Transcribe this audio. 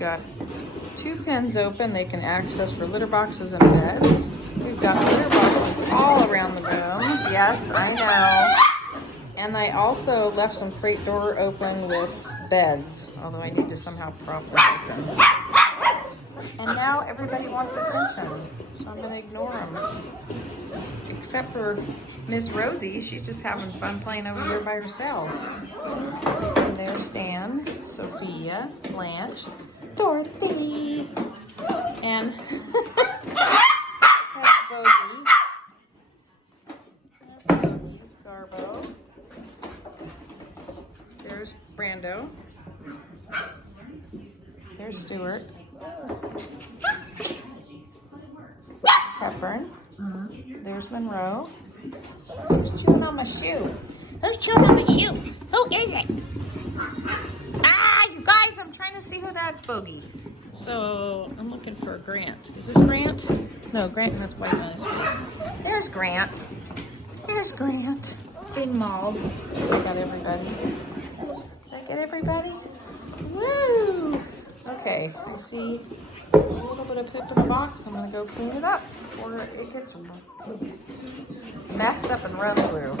got 2 pens open they can access for litter boxes and beds. We've got litter boxes all around the room. Yes, I know. And I also left some crate door open with beds, although I need to somehow prop them open. And now everybody wants attention, so I'm gonna ignore them. Except for Miss Rosie, she's just having fun playing over here by herself. And there's Dan, Sophia, Blanche, Dorothy, and that's Bogey. That's Bogey, Garbo. There's Brando. There's Stuart. Hepburn. There's Monroe. Who's chewing on my shoe? Who's chewing on my shoe? Who is it? Ah, you guys, I'm trying to see who that's. Bogey. So I'm looking for Grant. Is this Grant? No, Grant has white on his face. There's Grant. There's Grant. Getting mauled. I got everybody. Did I get everybody? Woo! Okay, I see a little bit of poop in the box. I'm gonna go clean it up before it gets messed up and run through.